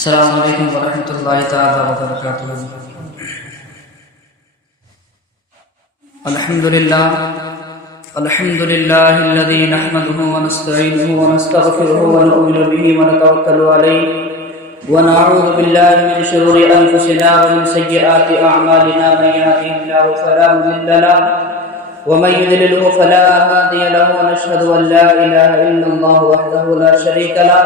السلام علیکم ورحمۃ اللہ تعالی وبرکاتہ۔ الحمد للہ الذی نحمده ونستعینه ونستغفره ونؤمن به ونتوکل علیہ ونعوذ باللہ من شرور انفسنا ومن سیئات اعمالنا، من یهده اللہ فلا مضل له ومن يضلل فلا هادي له، ونشهد ان لا اله الا الله وحده لا شريك له،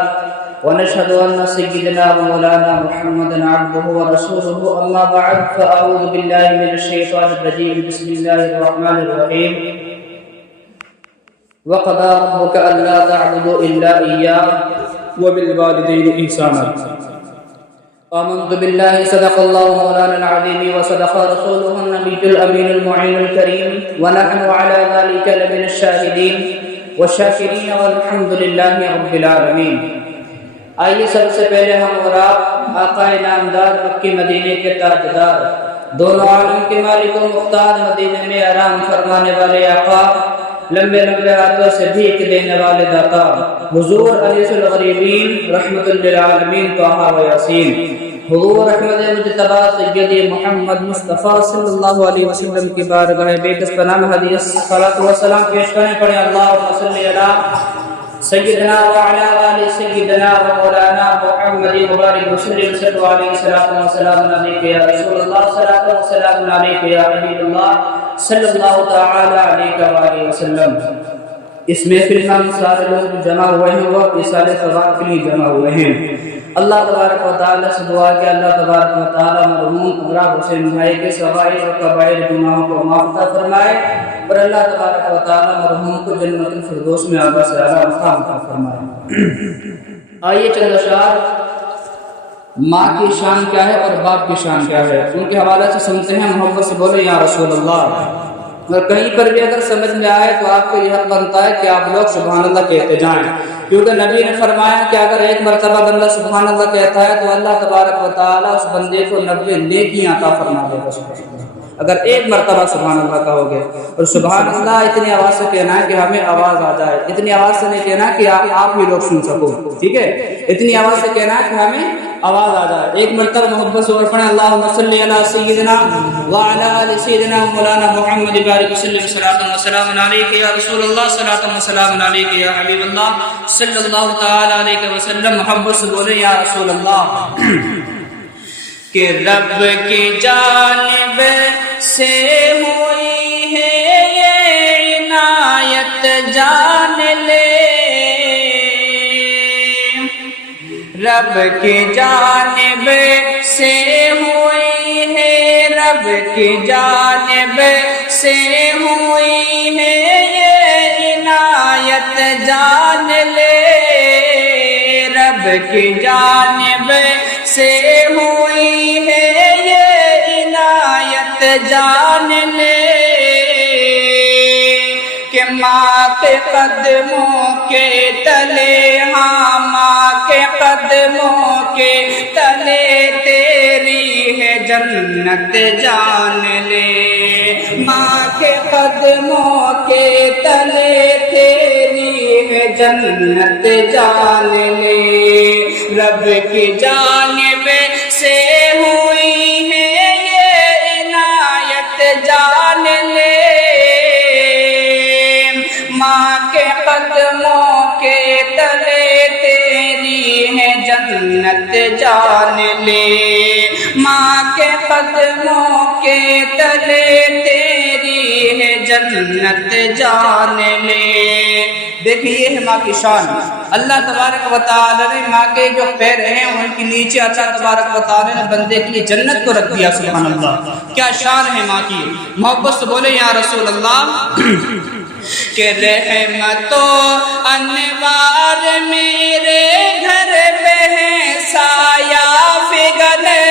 ونشهد أن سيدنا ومولانا محمدا عبده ورسوله، أما بعد فأعوذ بالله من الشيطان الرجيم، بسم الله الرحمن الرحيم. وقضى ربك ألا تعبدوا إلا إياه وبالوالدين إحسانا. آمنت بالله صدق الله مولانا العظيم وصدق رسوله النبي الأمين المعين الكريم، ونحن على ذلك لمن الشاهدين والشاكرين والحمد لله رب العالمين. آئیے سب سے پہلے ہم اور آپ آقا نامدار مکی مدینے کے تاجدار، دونوں عالم کے مالک و مختار، مدینے میں آرام فرمانے والے آقا، لمبے لمبے ہاتھوں سے بھیک دینے والے داتا، حضور انیس الغریبین رحمت للعالمین طٰہٰ و یاسین، حضور احمد مجتبی سیدی محمد مصطفیٰ صلی اللہ علیہ وسلم کی بارگاہ بیکس پناہ حدیث صلاۃ و سلام پیش کرنے پڑے۔ اللہم صلی علی سیدنا وعلی آل سیدنا ومولانا محمد مبارک وسلم، صلی علیہ الصلوۃ والسلام علیک یا رسول اللہ، صلاۃ والسلام علیک یا حبیب اللہ، صلی اللہ تعالی علیہ وآلہ وسلم۔ اس محفل میں ہم سارے لوگ جمع ہوئے ہیں وہ اصال ثواب کے لیے جمع ہوئے ہیں۔ اللہ تبارک و تعالی سے دعا کہ اللہ تبارک و تعالی مرحوم امراء حسین بھائی کے صغائر و کبائر گناہوں کو معاف فرمائے، اور اللہ تبارک و تعالی مرحوم کو جنت الفردوس میں اعلیٰ سے اعلیٰ مقام عطا فرمائے۔ آئیے چند اشعار ماں کی شان کیا ہے اور باپ کی شان کیا ہے ان کے حوالے سے سنتے ہیں۔ محبت سے بولے یا رسول اللہ، اور کہیں پر بھی اگر سمجھ میں آئے تو آپ کو یہ حق بنتا ہے کہ آپ لوگ سبحان اللہ کہتے جائیں، کیونکہ نبی نے فرمایا کہ اگر ایک مرتبہ بندہ سبحان اللہ کہتا ہے تو اللہ تبارک و تعالیٰ اس بندے کو 90 نیکیاں عطا فرما دے گا اگر ایک مرتبہ سبحان اللہ کہو گے۔ اور سبحان اللہ اتنی آواز سے کہنا ہے کہ ہمیں آواز آ جائے، اتنی آواز سے نہیں کہنا کہ آپ ہی لوگ سن سکو، ٹھیک ہے؟ اتنی آواز سے کہنا ہے کہ ہمیں آواز آ جائے۔ ایک مرتبہ محبت سے اور پڑھیں اللہم صلی علی سیدنا وعلی آل سیدنا مولانا محمد بارک وسلم، صلاۃ و سلام علیک یا رسول اللہ، صلاۃ و سلام علیک یا حبیب اللہ، صلی اللہ تعالی علیہ وسلم۔ محبت سے بولے یا رسول اللہ کہ رب کی جانب سے ہوئی ہے یہ عنایت، جان لے رب کی جانب سے ہوئی ہے، رب کی جانب سے ہوئی ہے یہ عنایت، جان لے رب کی جانب سے ہوئی ہے یہ عنایت، جان لے کہ ماں کے قدموں کے تلے، ہاں ماں کے قدموں کے تلے تیری ہے جنت، جان لے ماں کے قدموں کے تلے تیری ہے جنت، جان لے رب کی جانب سے ہوئی ہے یہ عنایت، جان لے ماں کے قدموں کے تلے تیری ہے جنت، جان لے ماں کے قدموں کے تلے تیری ہے جنت، جان لے۔ دیکھیے یہ ہے ماں کی شان۔ اللہ تبارک و تعالی نے ماں کے جو پیر ہیں ان کے نیچے اللہ تبارک و تعالی نے بندے کے لیے جنت کو رکھ دیا۔ سبحان اللہ، کیا شان ہے ماں کی۔ محبت سے بولے یا رسول اللہ کہ رحمت و انوار میرے گھر پہ ہے سایہ فگنے،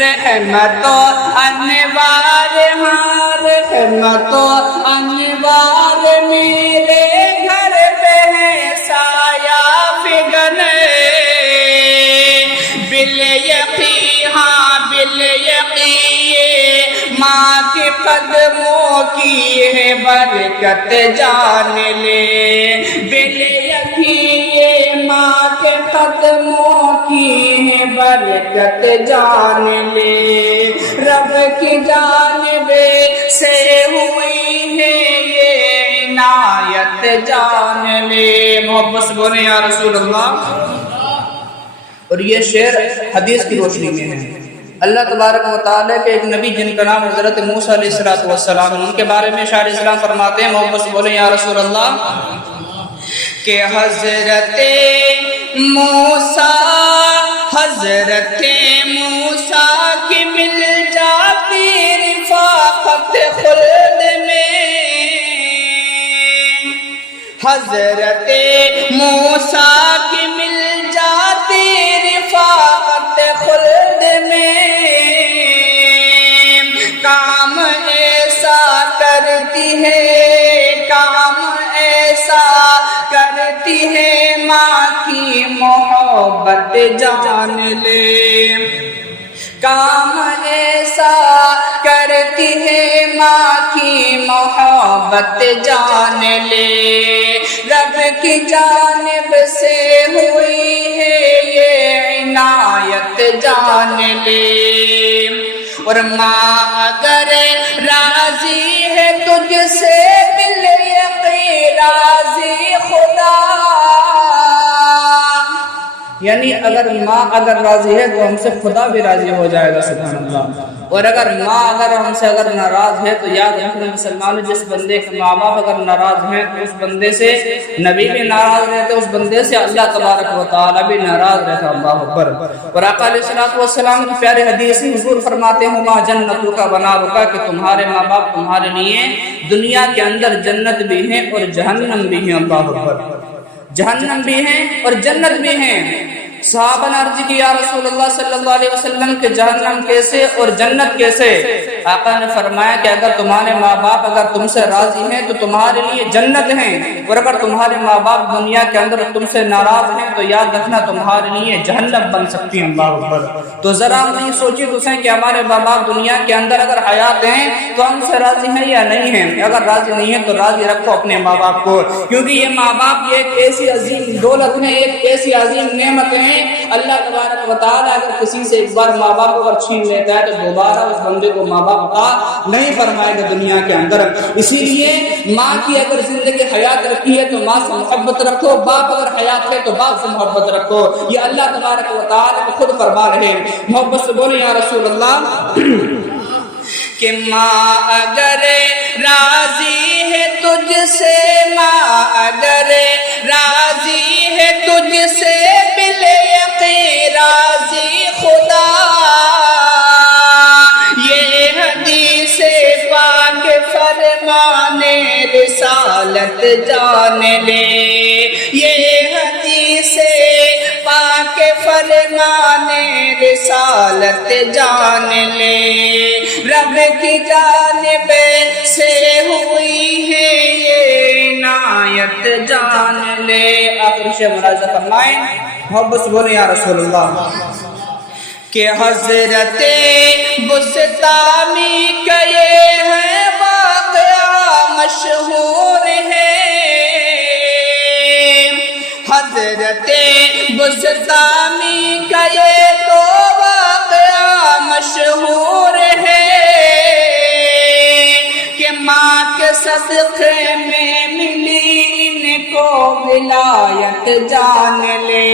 رحمت و انوار، ہاں رحمت و انوار میرے گھر پہ ہے سایہ فگنے، بالیقین، ہاں بالیقین ماں کے قدموں کی ہے برکت، جان لے بالیقین ماں کے قدموں کی ہے برکت جان لے، رب کی جانب سے ہوئی ہے یہ عنایت جان لے۔ محبت سے بولیں یا رسول اللہ۔ اور یہ شعر حدیث کی روشنی میں ہے۔ اللہ تبارک و تعالیٰ کے ایک نبی جن کا نام حضرت موسیٰ علیہ السلام، ان کے بارے میں شاعر اسلام فرماتے ہیں، محبت سے بولیں یا رسول اللہ، کہ حضرت موسیٰ کی مل جاتی رفاقت خلد میں، حضرت موسیٰ کی مل جاتی رفاقت خلد میں، کام ایسا کرتی ہے، کام ایسا کرتی ہے ماں کی محبت جان لے، کام ایسا کرتی ہے ماں کی محبت جان لے، رب کی جانب سے ہوئی ہے یہ عنایت جان لے۔ اور ماں اگر راضی ہے تجھ سے بالیقین راضی خدا، یعنی اگر ماں اگر راضی ہے تو ہم سے خدا بھی راضی ہو جائے گا، سبحان اللہ۔ اور اگر ماں اگر ہم سے اگر ناراض ہے تو یاد رکھنا مسلمانوں، جس بندے کے ماں باپ اگر ناراض ہیں تو اس بندے سے نبی بھی ناراض رہتے، اس بندے سے اللہ تبارک و تعالیٰ بھی ناراض رہتا، اللہ اکبر۔ اور آقا علیہ السلام کی پیاری حدیث حضور فرماتے ہیں، ماں جنتوں کا بنا رکا، کہ تمہارے ماں باپ تمہارے لیے دنیا کے اندر جنت بھی ہیں اور جہنم بھی ہیں، اللہ اکبر۔ جہنم بھی ہیں اور جنت بھی ہیں۔ صحابہ نے عرض کی، یا رسول اللہ صلی اللہ علیہ وسلم کہ جہنم کیسے اور جنت کیسے؟ آقا نے فرمایا کہ اگر تمہارے ماں باپ اگر تم سے راضی ہیں تو تمہارے لیے جنت ہیں، اور اگر تمہارے ماں باپ دنیا کے اندر تم سے ناراض ہیں تو یاد رکھنا تمہارے لیے جہنم بن سکتی ہے، اللہ اکبر۔ تو ذرا ہم نہیں سوچی تو سہیں کہ ہمارے ماں باپ دنیا کے اندر اگر حیات ہیں تو ہم سے راضی ہیں یا نہیں ہیں؟ اگر راضی نہیں ہیں تو راضی رکھو اپنے ماں باپ کو، کیونکہ یہ ماں باپ یہ ایک ایسی عظیم دولت ہے، ایک ایسی عظیم نعمت ہے۔ اللہ تبارک و تعالیٰ اگر کسی سے ایک بار ماں باپ کو اگر چھین لیتا ہے تو دوبارہ اس بندے کو ماں باپ عطا نہیں فرمائے گا دنیا کے اندر۔ اسی لیے ماں کی اگر زندگی حیات رکھی ہے تو ماں سے محبت رکھو، باپ اگر حیات ہے تو باپ سے محبت رکھو، یہ اللہ تبارک و تعالیٰ کو خود فرما رہے ہیں۔ محبت سے بولیں یا رسول اللہ، کہ ماں اگر راضی ہے تجھ سے، ماں اگر راضی ہے تجھ سے بالیقین راضی خدا، یہ حدیث پاک فرمان رسالت جان لے، یہ حدیث پاک فرمان رسالت جان لے، رب کی جانب سے ہوئی ہے یہ عنایت جان لے۔ آخر شیء ملاحظہ فرمائیں، محبت سے بولیں یا رسول اللہ، کہ حضرت بسطامی کا یہ ہے واقعہ مشہور ہے، حضرت بسطامی کا یہ تو واقعہ مشہور ہے، کہ ماں کے صدقے میں ملی ان کو ولایت جان لے،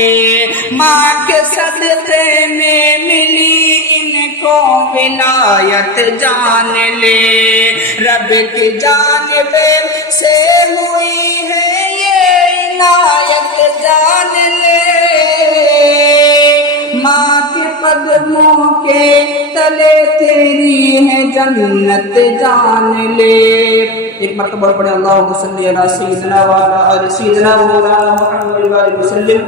ماں کے صدقے میں ملی ان کو ولایت جان لے، رب کی جانب سے ہوئی ہے یہ عنایت جان لے، ماں کے قدموں کے تلے تیری ہے جنت جان لے۔ ایک مرتبہ پڑھے اللہم صلی علی سیدنا وعلی آل سیدنا مولانا محمد وآلہ وسلم،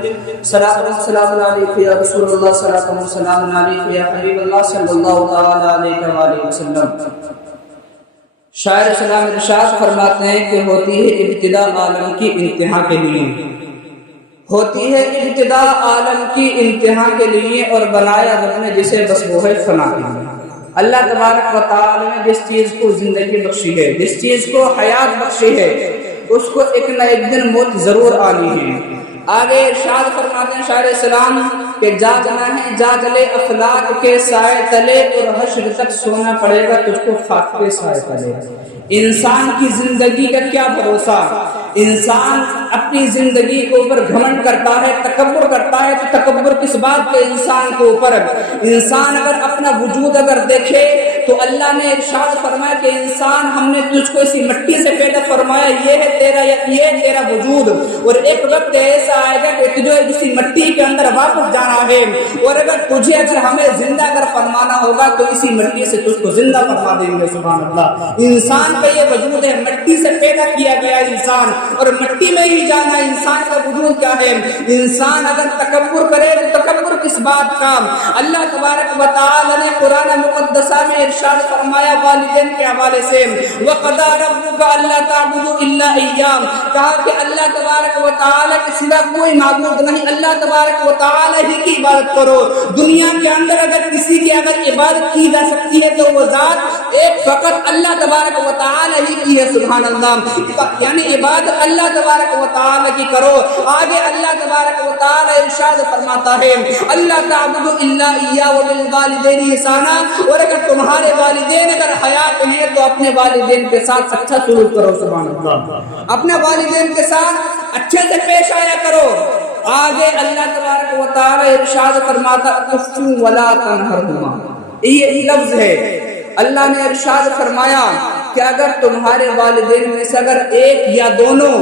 صلاۃ و سلام علیک یا رسول اللہ، صلاۃ و سلام علیک یا حبیب اللہ صلی اللہ تعالی علیہ وآلہ وسلم۔ شاعر اسلام ارشاد فرماتے ہیں کہ ہوتی ہے ابتدا عالم کی انتہا کے لیے، ہوتی ہے ابتدا عالم کی انتہا کے لیے، اور بنایا رب نے جسے بس وہ ہے فنا کے لیے۔ اللہ تبارک و تعالی نے جس چیز کو زندگی بخشی ہے، جس چیز کو حیات بخشی ہے، اس کو ایک نہ ایک دن موت ضرور آنی ہے۔ آگے ارشاد فرماتے ہیں شاعر اسلام کہ جاگنا ہے جاگلے افلاک کے سائے تلے اور حشر تک سونا پڑے گا تجھ کو خاک کے سائے تلے۔ انسان کی زندگی کا کیا بھروسہ؟ انسان اپنی زندگی کے اوپر گھمنڈ کرتا ہے، تکبر کرتا ہے، تو تکبر کس بات کے انسان کے اوپر؟ انسان اگر اپنا وجود اگر دیکھے تو اللہ نے ارشاد فرمایا کہ انسان ہم نے تجھ کو اسی مٹی سے پیدا فرمایا، یہ ہے تیرا وجود، اور ایک وقت ایسا آئے گا کہ تجھے اسی مٹی کے اندر واپس جانا ہے، اور اگر ہمیں زندہ اگر فرمانا ہوگا تو اسی مٹی سے تجھ کو زندہ فرما دیں گے۔ سبحان اللہ۔ انسان کا یہ وجود ہے، مٹی سے پیدا کیا گیا انسان، اور مٹی میں ہی جانا۔ انسان کا وجود کیا ہے؟ انسان اگر تکبر کرے تو تکبر کس بات کا؟ اللہ تبارک و تعالی نے قرآن مقدسہ میں ارشاد فرمایا والدین کے حوالے سے، وَقَضَىٰ رَبُّكَ أَلَّا تَعْبُدُوا إِلَّا إِيَّاهُ، کہا کہ اللہ تبارک و تعالی کے سوا کوئی معبود نہیں، اللہ تبارک و تعالی ہی کی عبادت کرو۔ دنیا کے اندر اگر کسی کی اگر عبادت کی جا سکتی ہے تو وہ ذات ایک فقط اللہ تبارک و تعالی ہی کی ہے۔ سبحان اللہ۔ یعنی عبادت اللہ تبارک و تعالی کی کرو۔ آگے اللہ تبارک و تعالی ارشاد فرماتا ہے اللہ تعبدوا الا اياه وبالوالدين احسانا، اور اگر تمہارے والدین اگر حیات ہیں تو اپنے والدین کے ساتھ اچھا سلوک کرو۔ سبحان اللہ۔ اپنے والدین کے ساتھ اچھے سے پیش آیا کرو۔ آگے اللہ تبارک و تعالی ارشاد فرماتا اف ولا تنہرہما، یہ لفظ ہے اللہ نے ارشاد فرمایا کہ اگر تمہارے والدین میں سے اگر ایک یا دونوں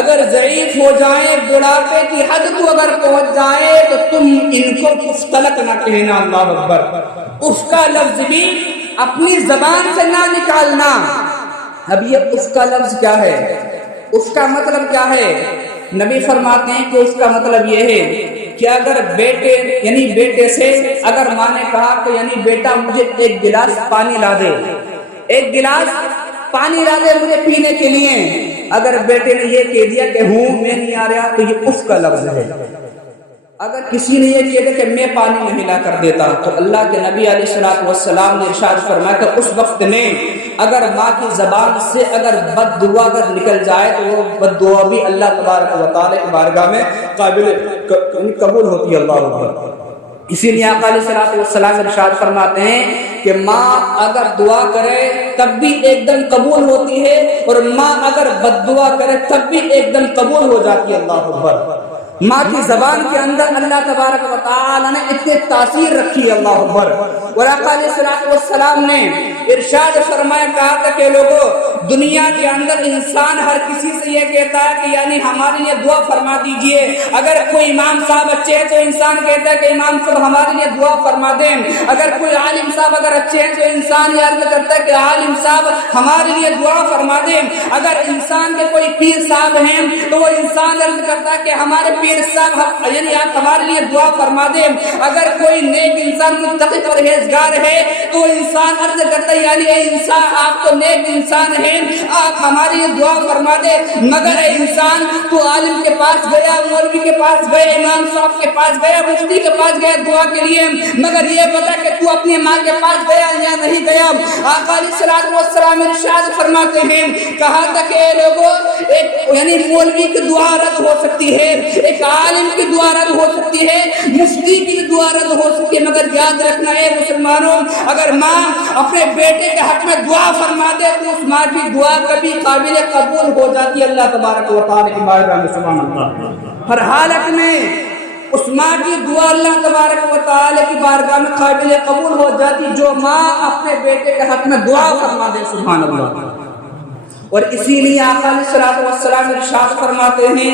اگر ضعیف ہو جائیں، بڑھاپے کی حد کو اگر پہنچ جائیں تو تم ان کو اف تلک نہ کہنا۔ اللہ اکبر۔ اف کا لفظ بھی اپنی زبان سے نہ نکالنا۔ اب یہ اف کا لفظ کیا ہے؟ اف کا مطلب کیا ہے؟ نبی فرماتے ہیں کہ اس کا مطلب یہ ہے کہ اگر بیٹے سے اگر ماں نے کہا کہ یعنی بیٹا مجھے ایک گلاس پانی لا دے، ایک گلاس پانی لا دے مجھے پینے کے لیے، اگر بیٹے نے یہ کہہ دیا کہ ہوں میں نہیں آ رہا تو یہ اف کا لفظ ہے۔ اگر کسی نے یہ کہہ دیا کہ میں پانی نہیں لا کر دیتا تو اللہ کے نبی علیہ الصلوۃ والسلام نے ارشاد فرمایا کہ اس وقت میں اگر ماں کی زبان سے اگر بد دعا اگر نکل جائے تو وہ بد دعا بھی اللہ تبارک و تعالی کی بارگاہ میں قبول ہوتی ہے۔ اللہ اکبر۔ اسی لیے آقا علیہ الصلوۃ والسلام ارشاد فرماتے ہیں کہ ماں اگر دعا کرے تب بھی ایک دم قبول ہوتی ہے، اور ماں اگر بد دعا کرے تب بھی ایک دم قبول ہو جاتی ہے۔ اللہ اکبر۔ ماں کی زبان کے اندر اللہ تبارک و تعالی نے اتنی تاثیر رکھی ہے۔ اللہ اکبر۔ اور آقا علیہ الصلوۃ والسلام نے ارشاد فرمایا کہا تھا کہ لوگوں دنیا کے اندر انسان ہر کسی سے یہ کہتا ہے کہ یعنی ہمارے لیے دعا فرما دیجئے۔ اگر کوئی امام صاحب اچھے ہیں تو انسان کہتا ہے کہ امام صاحب ہمارے لیے دعا فرما دیں۔ اگر کوئی عالم صاحب اگر اچھے ہیں تو انسان یہ عرض کرتا ہے کہ عالم صاحب ہمارے لیے دعا فرما دیں۔ اگر انسان کے کوئی پیر صاحب ہیں تو وہ انسان عرض کرتا ہے کہ ہمارے پیر صاحب یعنی آپ ہمارے لیے دعا فرما دیں۔ اگر کوئی نیک انسان متقی پرہیزگار ہے تو انسان عرض کرتا ہے یعنی اے انسان آپ تو نیک انسان ہیں، آپ ہمارے لیے دعا فرما دے۔ مگر اے انسان تو عالم کے پاس گیا، مولوی کے پاس گیا، امام صاحب کے پاس گیا، مفتی کے پاس گیا دعا کے لیے، مگر یہ بتا کہ تو اپنی ماں کے پاس گیا یا نہیں گیا؟ آقا علیہ الصلوۃ والسلام ارشاد فرماتے ہیں کہا تھا کہ اے لوگوں ایک یعنی مولوی کی دعا رد ہو سکتی ہے، ایک عالم کی دعا رد ہو سکتی ہے، مفتی کی دعا رد ہو سکتی ہے، مگر یاد رکھنا ہے مسلمانوں اگر ماں اپنے بیٹے کے حق میں دعا فرما دے تو اس ماں کی دعا کبھی قابل قبول ہو جاتی ہے اللہ تبارک و تعالی کی بارگاہ میں۔ سبحان اللہ۔ ہر حالت میں اس ماں کی دعا اللہ تبارک و تعالی کی بارگاہ میں قابل قبول ہو جاتی جو ماں اپنے بیٹے کے حق میں دعا فرما دے۔ سبحان اللہ۔ اور اسی لیے آقا علیہ الصلوۃ والسلام ارشاد فرماتے ہیں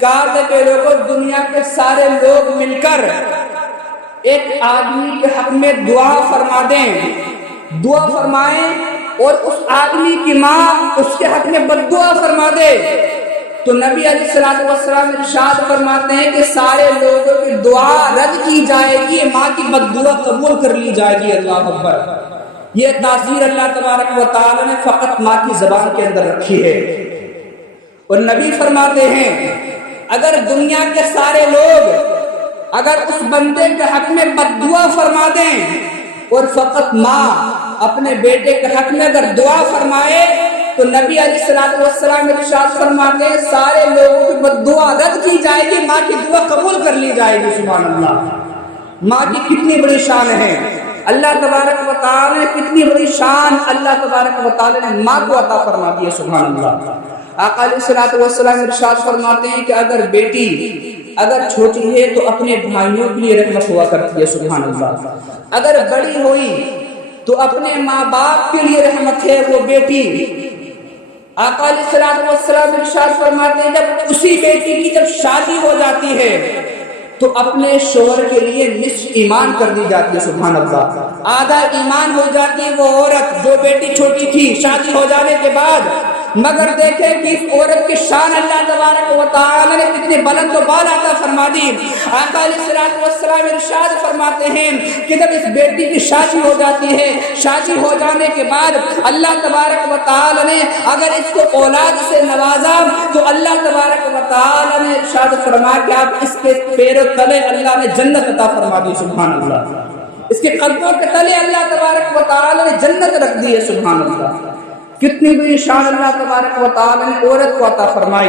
کہا کہ لوگوں دنیا کے سارے لوگ مل کر ایک آدمی کے حق میں دعا فرما دیں، دعا فرمائیں، اور اس آدمی کی ماں اس کے حق میں بد دعا فرما دے تو نبی علیہ الصلوۃ والسلام ارشاد فرماتے ہیں کہ سارے لوگوں کی دعا رد کی جائے گی، ماں کی بد دعا قبول کر لی جائے گی۔ اللہ اکبر۔ یہ تاثیر اللہ تبارک و تعالی نے فقط ماں کی زبان کے اندر رکھی ہے۔ اور نبی فرماتے ہیں اگر دنیا کے سارے لوگ اگر اس بندے کے حق میں بد دعا فرما دیں اور فقط ماں اپنے بیٹے کے حق میں اگر دعا فرمائے تو نبی علیہ السلام ارشاد فرماتے ہیں سارے لوگوں کی بددعا رد کی جائے گی، ماں کی دعا قبول کر لی جائے گی۔ سبحان اللہ، ماں کی کتنی بڑی شان ہے، اللہ تبارک و تعالی نے کتنی بڑی شان اللہ تبارک و تعالی نے ماں کو عطا فرما دی ہے۔ سبحان اللہ، آقا علیہ السلام ارشاد فرماتے ہیں کہ اگر بیٹی اگر چھوٹی ہے تو اپنے بھائیوں کے لیے رحمت ہوا کرتی ہے۔ سبحان اللہ، اگر بڑی ہوئی تو اپنے ماں باپ کے لیے رحمت ہے وہ بیٹی۔ آقا علیہ السلام ارشاد فرماتے ہیں جب اسی بیٹی کی جب شادی ہو جاتی ہے تو اپنے شوہر کے لیے نصف ایمان کر دی جاتی ہے۔ سبحان اللہ، آدھا ایمان ہو جاتی ہے وہ عورت جو بیٹی چھوٹی تھی شادی ہو جانے کے بعد۔ مگر دیکھیں کہ اس عورت کی شان اللہ تبارک و تعالی نے کتنے بلند و بالا عطا فرما دی۔ آقا علیہ السلام ارشاد فرماتے ہیں کہ جب اس بیٹی کی شادی ہو جاتی ہے، شادی ہو جانے کے بعد اللہ تبارک و تعالی نے اگر اس کو اولاد سے نوازا تو اللہ تبارک و تعالی نے ارشاد فرمایا کہ آپ اس کے پیروں تلے اللہ نے جنت عطا فرما دی۔ سبحان اللہ، اس کے قدموں کے تلے اللہ تبارک و تعالی نے جنت رکھ دی ہے۔ سبحان اللہ، کتنی بڑی شان اللہ تبارک و تعالی نے عورت کو عطا فرمائی۔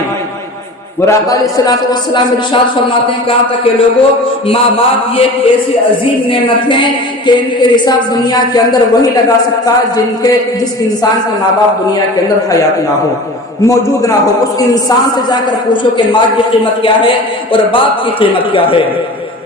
اور آقا علیہ السلام ارشاد فرماتے ہیں کہاں تک کہ لوگوں ماں باپ یہ ایک ایسی عظیم نعمت ہے کہ ان کے حساب دنیا کے اندر وہی لگا سکتا ہے جس انسان کے ماں باپ دنیا کے اندر حیات نہ ہو، موجود نہ ہو۔ اس انسان سے جا کر پوچھو کہ ماں کی قیمت کیا ہے اور باپ کی قیمت کیا ہے۔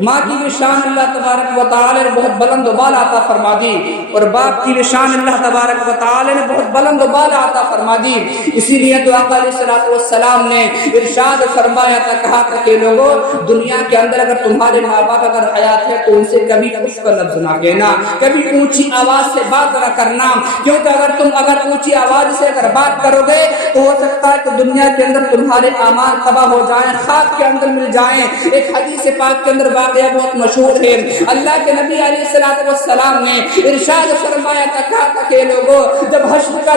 ماں کی بھی شان اللہ تبارک و تعالی نے بہت بلند و بالا عطا فرما دی اور باپ کی بھی شان اللہ تبارک و تعالی نے بہت بلند و بالا عطا فرما دی۔ اسی لیے تو آقا علیہ السلام نے ارشاد فرمایا تھا کہا تھا کہ لوگوں دنیا کے اندر اگر تمہارے ماں باپ اگر حیات ہے تو ان سے کبھی اس کا لفظ نہ کہنا، کبھی اونچی آواز سے بات نہ کرنا، کیونکہ اگر تم اونچی آواز سے اگر بات کرو گے تو ہو سکتا ہے کہ دنیا کے اندر تمہارے اعمال تباہ ہو جائیں، خاک کے اندر مل جائیں۔ ایک حدیث پاک کے اندر واقعہ بہت مشہور ہے، اللہ کے نبی علیہ السلام نے ارشاد فرمایا تھا کہا تھا کہ لوگوں جب حشر کا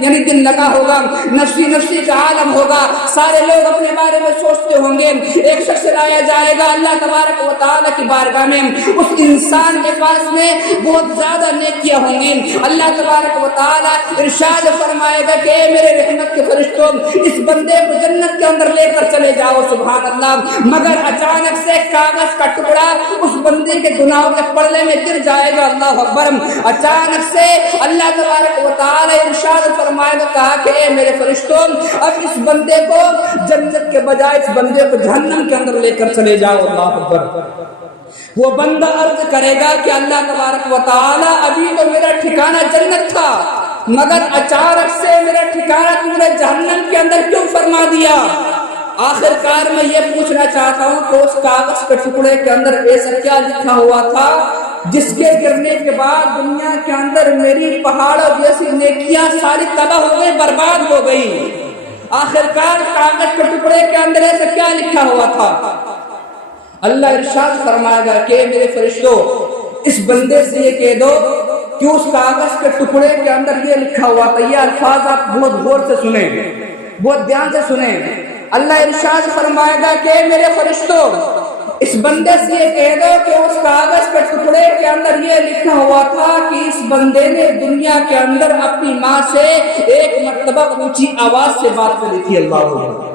یعنی دن لگا ہوگا، نفسی نفسی کا عالم ہوگا، سارے لوگ اپنے بارے میں سوچتے ہوں گے، ایک شخص لایا جائے گا اللہ تبارک و تعالی کی بارگاہ میں، اس انسان کے پاس میں بہت زیادہ نیکیاں ہوں گی، اللہ تبارک و تعالی ارشاد فرمائے گا کہ اے میرے رحمت کے فرشتوں اس بندے کو جنت کے اندر لے کر چلے جاؤ۔ سبحان اللہ، مگر اچانک سے کاغذ کا ٹکڑا اس بندے کے گناہوں کے پلڑے میں گر جائے گا۔ اللہ اکبر، اچانک سے اللہ تبارک و تعالی ارشاد فرمائے گا کہا کہ اے میرے فرشتوں اب اس بندے کو جنت کے بجائے اس بندے کو جہنم کے اندر لے کر چلے جاؤ۔ اللہ اکبر، وہ بندہ عرض کرے گا کہ اللہ تبارک و تعالی ابھی تو میرا ٹھکانہ جنت تھا مگر اچانک سے میرا ٹھکانہ تم نے جہنم کے اندر کیوں فرما دیا؟ آخر کار میں یہ پوچھنا چاہتا ہوں کہ اس کاغذ کے ٹکڑے کے اندر ایسا کیا لکھا ہوا تھا جس کے گرنے کے بعد دنیا کے اندر میری پہاڑوں جیسی نیکیاں ساری تباہ ہو گئی، برباد ہو گئی؟ آخر کار کاغذ کے ٹکڑے کے اندر ایسا کیا لکھا ہوا تھا؟ اللہ ارشاد فرمائے گا کہ میرے فرشتوں اس بندے سے یہ کہہ دو کہ اس کاغذ کے ٹکڑے کے اندر یہ لکھا ہوا تھا۔ یہ الفاظ آپ بہت غور سے سنیں، بہت دھیان سے سنیں۔ اللہ ارشاد فرمائے گا کہ میرے فرشتوں اس بندے سے یہ کہہ دو کہ اس کاغذ کے ٹکڑے کے اندر یہ لکھا ہوا تھا کہ اس بندے نے دنیا کے اندر اپنی ماں سے ایک مرتبہ اونچی آواز سے بات کری تھی۔ اللہ اکبر،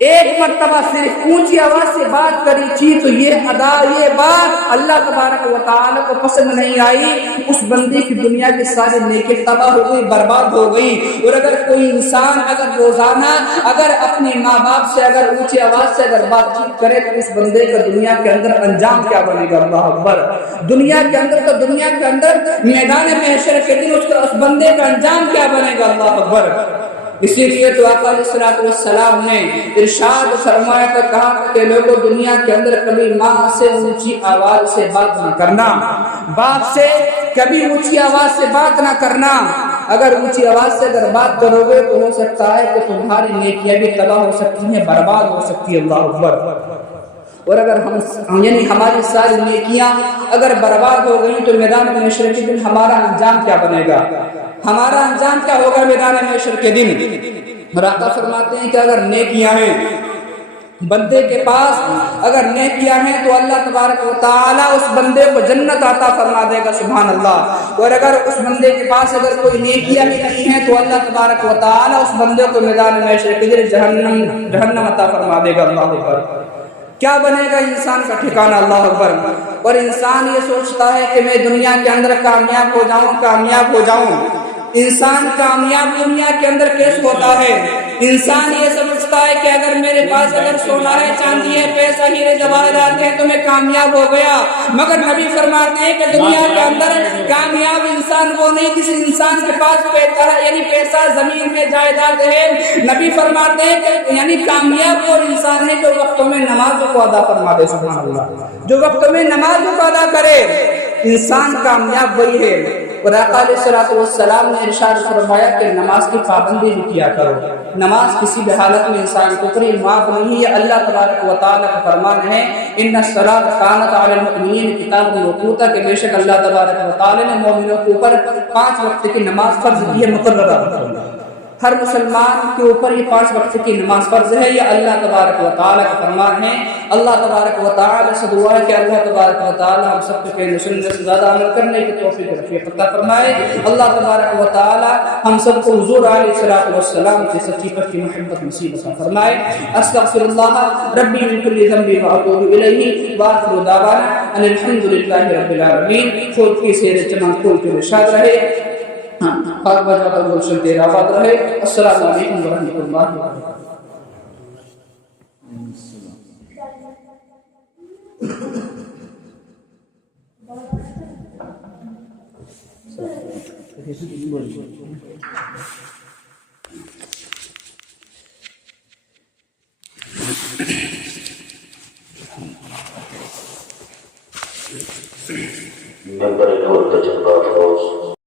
ایک مرتبہ صرف اونچی آواز سے بات کری تھی تو یہ ادا یہ بات اللہ تبارک و تعالی کو پسند نہیں آئی، اس بندے کی دنیا کی ساری نیکی تباہ ہو گئی، برباد ہو گئی۔ اور اگر کوئی انسان اگر روزانہ اگر اپنے ماں باپ سے اگر اونچی آواز سے اگر بات چیت کرے تو اس بندے کا دنیا کے اندر انجام کیا بنے گا؟ اللہ اکبر، دنیا کے اندر میدان محشر کے دن اس بندے کا انجام کیا بنے گا؟ اللہ اکبر۔ اسی لیے تو آقا علیہ السلام نے ارشاد فرمایا تھا کہا کہ لوگوں دنیا کے اندر کبھی ماں سے اونچی آواز سے بات نہ کرنا، باپ سے کبھی اونچی آواز سے بات نہ کرنا۔ اگر اونچی آواز سے اگر بات کرو گے تو ہو سکتا ہے کہ تمہاری نیکیاں بھی تباہ ہو سکتی ہیں، برباد ہو سکتی ہے۔ اللہ اکبر، اور اگر ہم یعنی ہماری ساری نیکیاں اگر برباد ہو گئی تو میدان محشر کے دن ہمارا انجام کیا بنے گا؟ ہمارا انجام کیا ہوگا میدان محشر کے دن؟ اور آقا فرماتے ہیں کہ اگر نیکیاں ہیں بندے کے پاس اگر نیکیاں ہیں تو اللہ تبارک و تعالی اس بندے کو جنت عطا فرما دے گا، سبحان اللہ۔ اور اگر اس بندے کے پاس اگر کوئی نیکیاں ہی نہیں ہیں تو اللہ تبارک و تعالی اس بندے کو میدان محشر کے لیے جہنم عطا فرما دے گا، اللہ اکبر۔ کیا بنے گا انسان کا ٹھکانہ، اللہ اکبر۔ اور انسان یہ سوچتا ہے کہ میں دنیا کے اندر کامیاب ہو جاؤں۔ انسان کامیاب دنیا کے اندر کیسے ہوتا ہے؟ انسان یہ سمجھتا ہے کہ اگر میرے پاس اگر سونا ہے، چاندی ہے، پیسہ ہیرے جواہرات ہیں تو میں کامیاب ہو گیا۔ مگر نبی فرماتے ہیں کہ دنیا کے اندر کامیاب انسان وہ نہیں جس انسان کے پاس پیسہ، زمین ہے، جائیداد ہے۔ نبی فرماتے ہیں کہ یعنی کامیاب وہ انسان ہے جو وقتوں میں نمازوں کو ادا فرما دے، سبحان اللہ، جو وقتوں میں نمازوں کو ادا کرے، انسان کامیاب وہی ہے۔ اور آقا علیہ الصلوۃ والسلام نے ارشاد فرمایا کہ نماز کی پابندی بھی کیا کرو۔ نماز کسی بھی حالت میں انسان کو فری معاف نہیں ہے۔ اللہ تبارک و تعالیٰ کا فرمان ہے ان الصلاۃ کانت علی المؤمنین کتابا موقوتا، کہ بے شک اللہ تبارک و تعالیٰ نے مومنوں کے اوپر 5 وقت کی نماز فرض کی ہے، مقررہ۔ ہر مسلمان کے اوپر یہ 5 وقت کی نماز فرض ہے، یہ اللہ تبارک و تعالیٰ کا فرمان ہے۔ اللہ تبارک و تعالیٰ سے دعا ہے کہ اللہ تبارک و تعالیٰ ہم سب کو سنت سے زیادہ عمل کرنے کی توفیق رفیق عطا فرمائے۔ اللہ تبارک و تعالیٰ ہم سب کو حضور علیہ الصلوۃ والسلام کی سچی پکی محبت نصیب عطا فرمائے۔ استغفر اللہ ربی من کل ذنب واتوب الیہ وآخر دعوانا ان الحمد للہ رب العالمین۔ خود کی سیر چمن کھول کے نشاد رہے، ہر وجہ پر گلشن تیرا آباد رہے۔ السلام علیکم ورحمۃ اللہ وبرکاتہ۔ نمبر